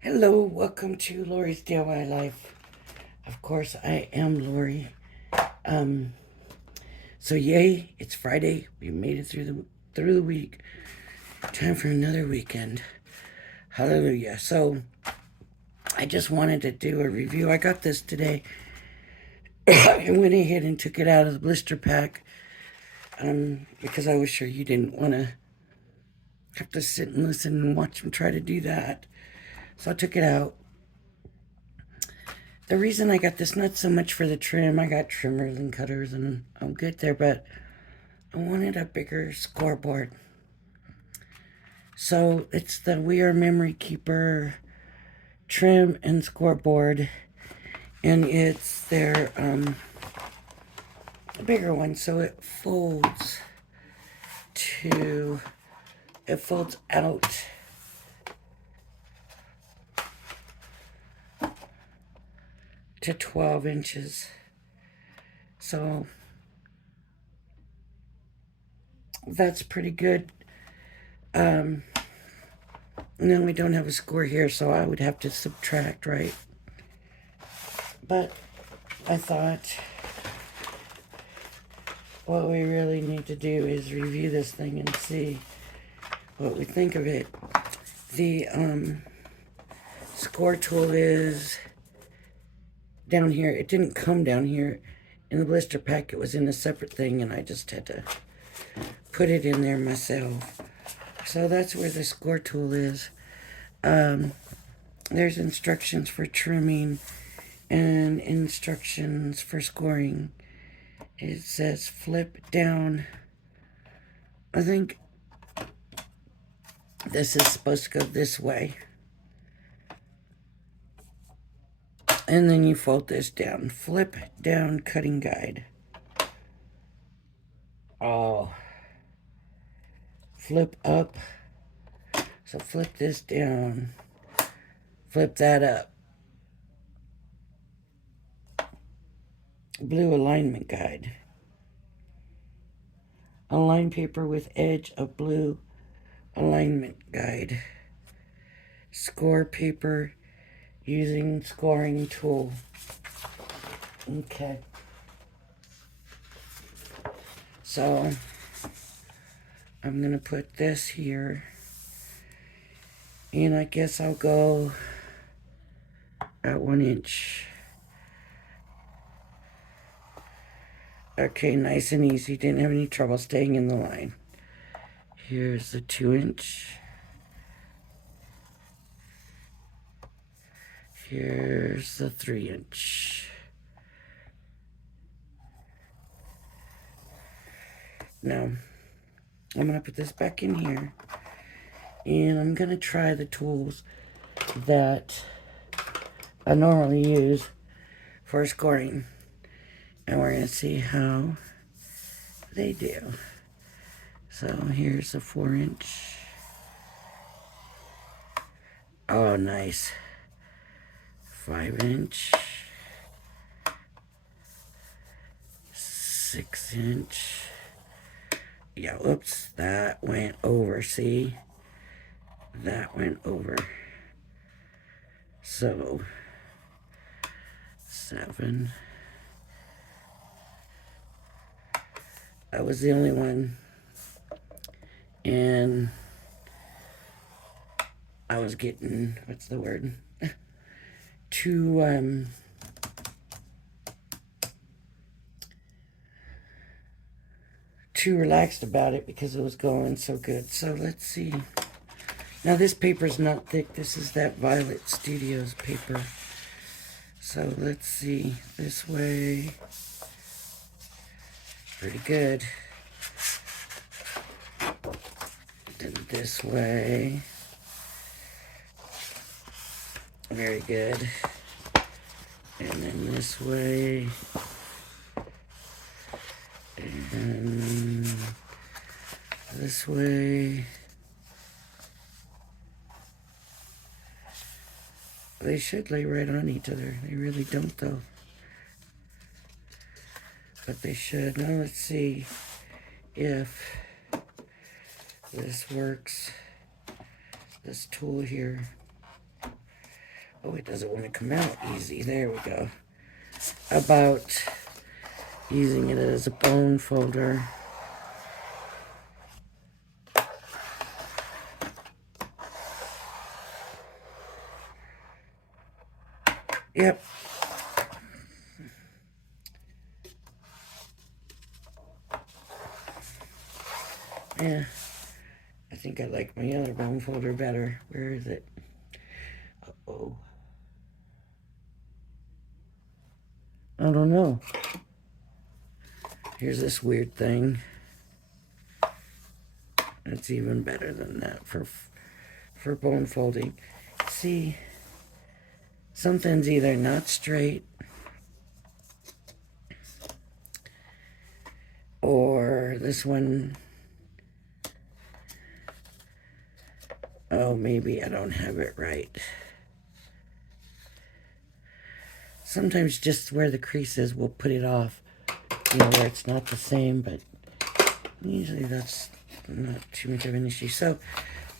Hello, welcome to Lori's DIY Life. Of course, I am Lori. Um, so yay, it's Friday. We made it through the week. Time for another weekend. Hallelujah. So I just wanted to do a review. I got this today. I went ahead and took it out of the blister pack because I was sure you didn't want to have to sit and listen and watch them try to do that. So I took it out. The reason I got this, not so much for the trim, I got trimmers and cutters and I'm good there, but I wanted a bigger scoreboard. So it's the We Are Memory Keeper trim and scoreboard, and it's their bigger one, so to, it folds out to 12 inches. So that's pretty good. And then we don't have a score here, so I would have to subtract, right? But I thought what we really need to do is review this thing and see what we think of it. The score tool is down here. It didn't come down here in the blister pack. It was in a separate thing, and I just had to put it in there myself. So that's where the score tool is. There's instructions for trimming and instructions for scoring. It says flip down. I think this is supposed to go this way. And then you fold this down. Flip down cutting guide. Oh. Flip up. So flip this down. Flip that up. Blue alignment guide. Align paper with edge of blue alignment guide. Score paper using scoring tool. Okay. So I'm going to put this here. And I guess I'll go at 1 inch. Okay, nice and easy. Didn't have any trouble staying in the line. Here's the 2 inch. Here's the 3 inch. Now, I'm going to put this back in here. And I'm going to try the tools that I normally use for scoring. And we're going to see how they do. So here's the 4 inch. Oh, nice. 5 inch. 6 inch. Yeah, oops, that went over, see? That went over. So, 7. I was the only one. And I was getting, what's the word? Too relaxed about it because it was going so good. So let's see. Now this paper's not thick. This is that Violet Studios paper. So let's see. This way. Pretty good. Then this way. Very good. And then this way. And this way. They should lay right on each other. They really don't, though. But they should. Now let's see if this works. This tool here. Oh, it doesn't want to come out easy. There we go. About using it as a bone folder. Yep. Yeah. I think I like my other bone folder better. Where is it? Uh-oh. I don't know. Here's this weird thing. It's even better than that for bone folding. See, something's either not straight or this one, oh, maybe I don't have it right. Sometimes just where the crease is, we'll put it off, you know, where it's not the same, but usually that's not too much of an issue. So,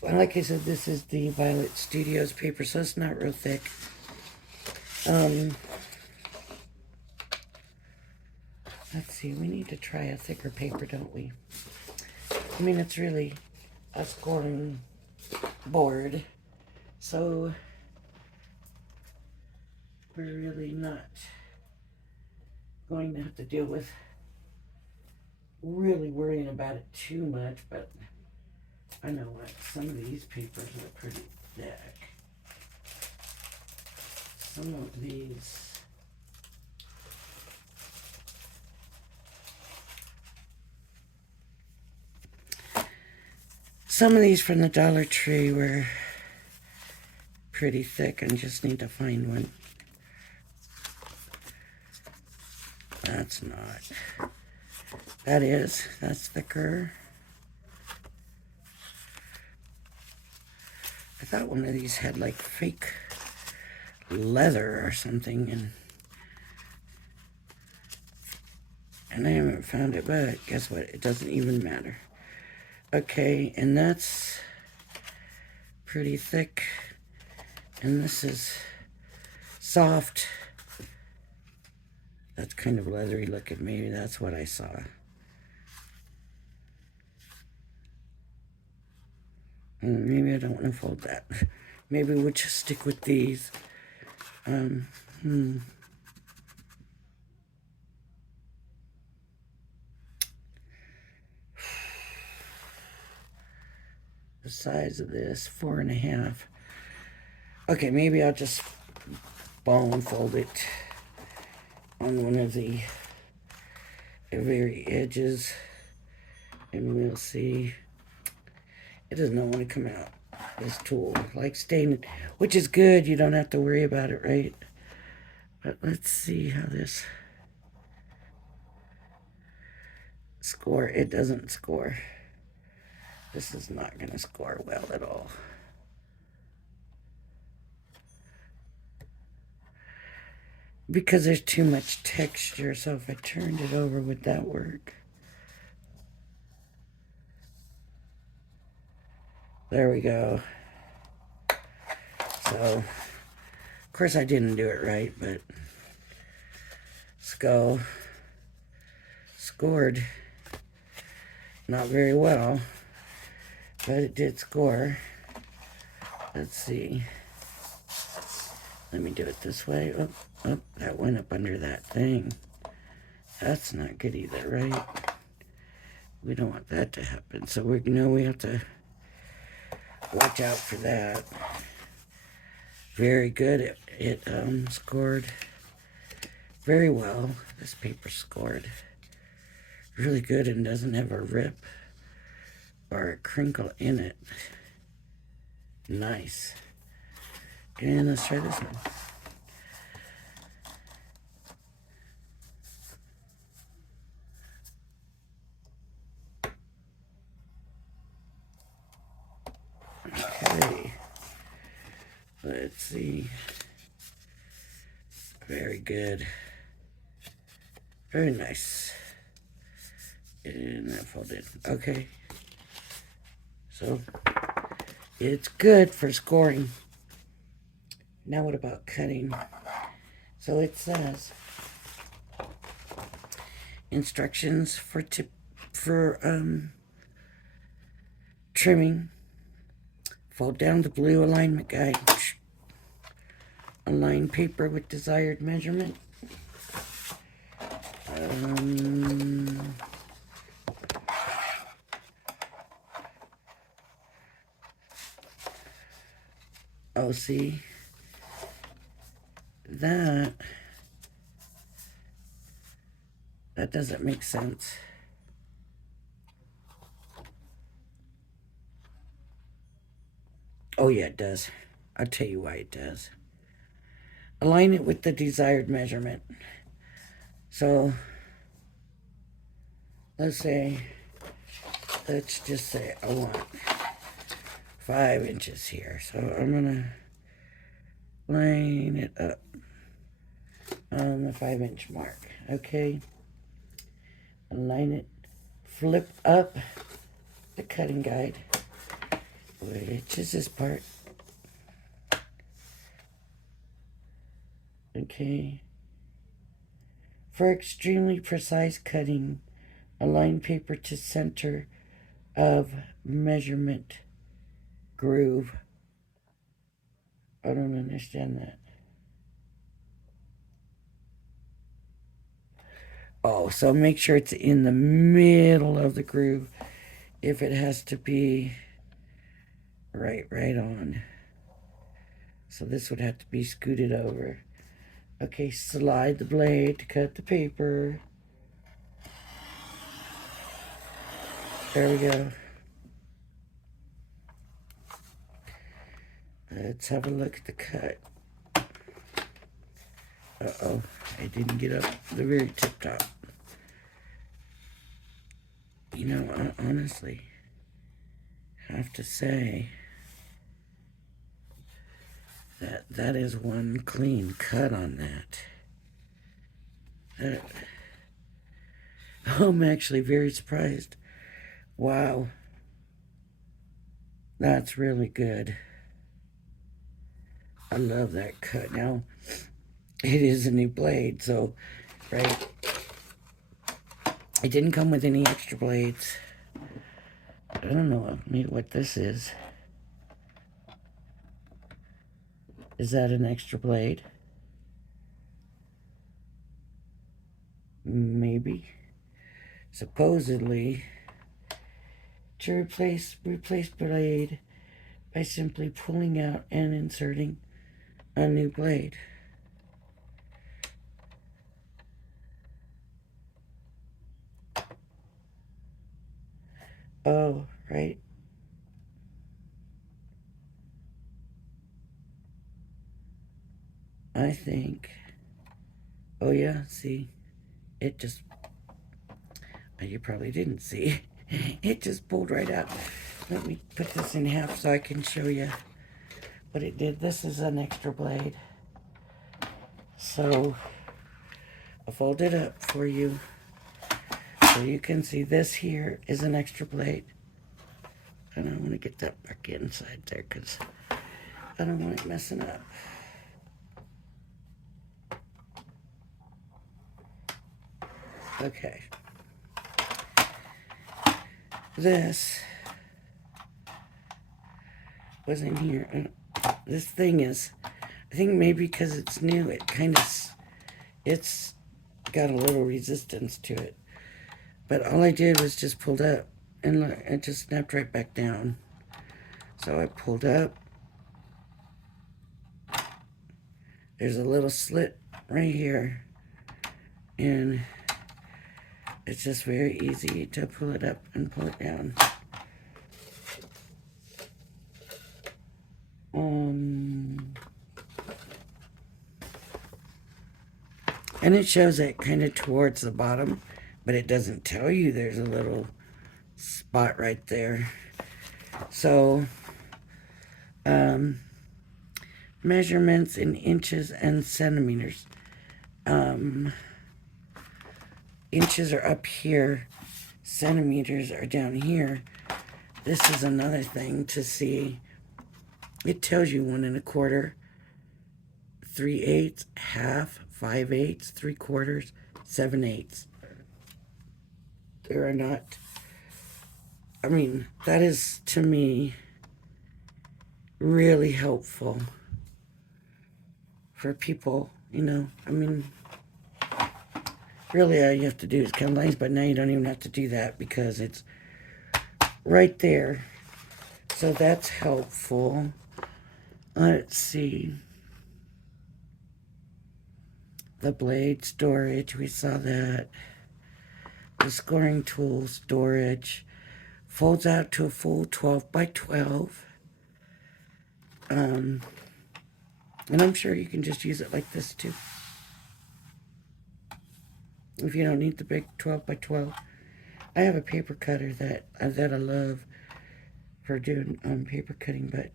well, like I said, this is the Violet Studios paper, so it's not real thick. Let's see, we need to try a thicker paper, don't we? I mean, it's really a scoring board, so we're really not going to have to deal with really worrying about it too much, but I know what, some of these papers are pretty thick. Some of these, from the Dollar Tree were pretty thick and just need to find one. That's not. That's thicker. I thought one of these had like fake leather or something, and I haven't found it, but guess what? It doesn't even matter. Okay, and that's pretty thick, and this is soft. That's kind of leathery looking. Maybe that's what I saw. Maybe I don't want to fold that. Maybe we'll just stick with these. The size of this, 4.5. Okay, maybe I'll just bone fold it on one of the very edges, and we'll see. It does not want to come out. This tool, like staining, which is good. You don't have to worry about it, right? But let's see how this score. It doesn't score. This is not going to score well at all. Because there's too much texture, so if I turned it over, would that work? There we go. So, of course I didn't do it right, but skull scored not very well, but it did score. Let's see. Let me do it this way. Oh, that went up under that thing. That's not good either, right? We don't want that to happen, so we have to watch out for that. Very good. It scored very well. This paper scored really good and doesn't have a rip or a crinkle in it. Nice. And let's try this one. Okay. Let's see. Very good. Very nice. And that folded. Okay. So, it's good for scoring. Now what about cutting? So it says instructions for trimming. Fold down the blue alignment guide. Align paper with desired measurement. Oh, see, that doesn't make sense. Oh yeah, it does. I'll tell you why it does. Align it with the desired measurement. So let's just say I want 5 inches here. So I'm gonna line it up on the 5-inch mark. Okay. Align it. Flip up the cutting guide, which is this part. Okay. For extremely precise cutting, align paper to center of measurement groove. I don't understand that. Oh, so make sure it's in the middle of the groove if it has to be right on. So this would have to be scooted over. Okay, slide the blade to cut the paper. There we go. Let's have a look at the cut. Uh-oh, I didn't get up the very tip top. You know, I honestly have to say that is one clean cut on that. I'm actually very surprised. Wow. That's really good. I love that cut. Now, it is a new blade, so, right? It didn't come with any extra blades. I don't know maybe what this is. Is that an extra blade? Maybe. Supposedly, to replace blade by simply pulling out and inserting a new blade. Oh, right. I think. Oh yeah, see, it just. You probably didn't see. It just pulled right out. Let me put this in half so I can show you what it did. This is an extra blade. So I'll fold it up for you so you can see this here is an extra blade. And I want to get that back inside there because I don't want it messing up. Okay. This was in here. This thing is, I think maybe because it's new, it's got a little resistance to it. But all I did was just pulled up and it just snapped right back down. So I pulled up. There's a little slit right here. And it's just very easy to pull it up and pull it down. And it shows it kind of towards the bottom, but it doesn't tell you there's a little spot right there. So, measurements in inches and centimeters. Inches are up here, centimeters are down here. This is another thing to see. It tells you 1 1/4 3/8, half, 5/8, 3/4, 7/8. There are not, I mean, that is to me really helpful for people, you know. I mean, really all you have to do is count lines, but now you don't even have to do that because it's right there. So that's helpful. Let's see. The blade storage, we saw that. The scoring tool storage folds out to a full 12 by 12. And I'm sure you can just use it like this too. If you don't need the big 12 by 12. I have a paper cutter that I love for doing paper cutting, but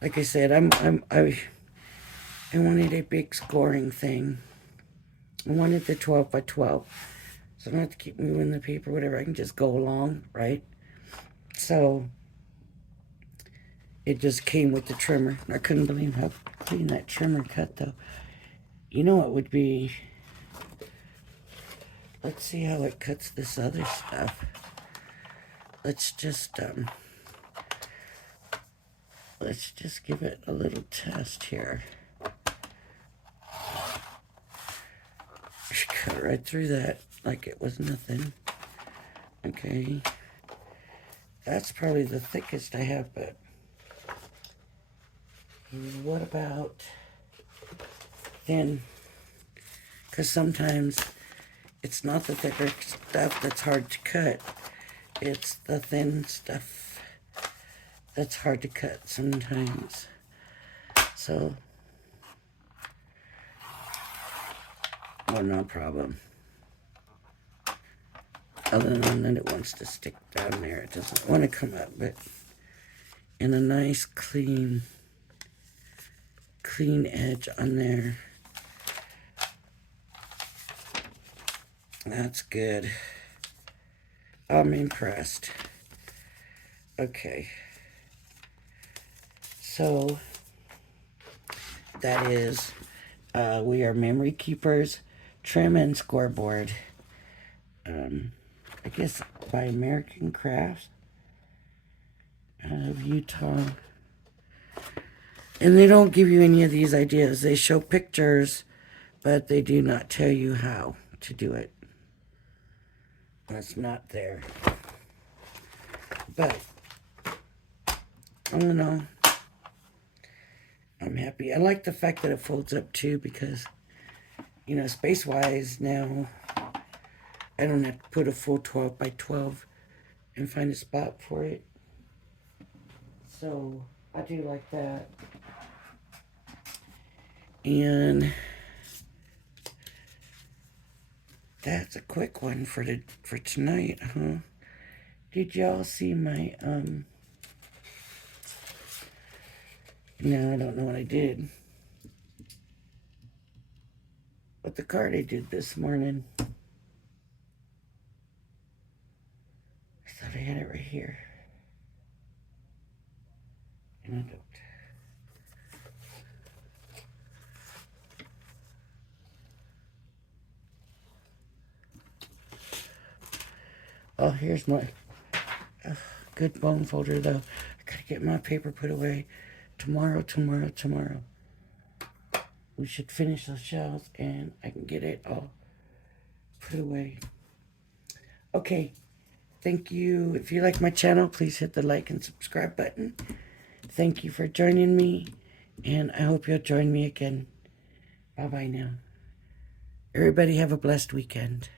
like I said, I wanted a big scoring thing. I wanted the 12 by 12. So I don't have to keep moving the paper, whatever. I can just go along, right? So it just came with the trimmer. I couldn't believe how clean that trimmer cut, though. You know what would be... Let's see how it cuts this other stuff. Let's just give it a little test here. Cut right through that like it was nothing. Okay. That's probably the thickest I have, but what about thin? Because sometimes it's not the thicker stuff that's hard to cut. It's the thin stuff that's hard to cut sometimes. So, well, no problem. Other than that, it wants to stick down there. It doesn't want to come up, but in a nice clean edge on there. That's good. I'm impressed. Okay. So, that is, we are Memory Keepers Trim and Scoreboard. I guess by American Crafts out of Utah. And they don't give you any of these ideas. They show pictures, but they do not tell you how to do it. That's not there. But, I don't know. I'm happy. I like the fact that it folds up too because, you know, space-wise now, I don't have to put a full 12 by 12 and find a spot for it. So, I do like that. And that's a quick one for tonight, huh? Did y'all see my, no, I don't know what I did. But the card I did this morning, I thought I had it right here. And I don't. Oh, here's my good bone folder, though. I gotta get my paper put away. Tomorrow. We should finish those shelves, and I can get it all put away. Okay. Thank you. If you like my channel, please hit the like and subscribe button. Thank you for joining me, and I hope you'll join me again. Bye-bye now. Everybody have a blessed weekend.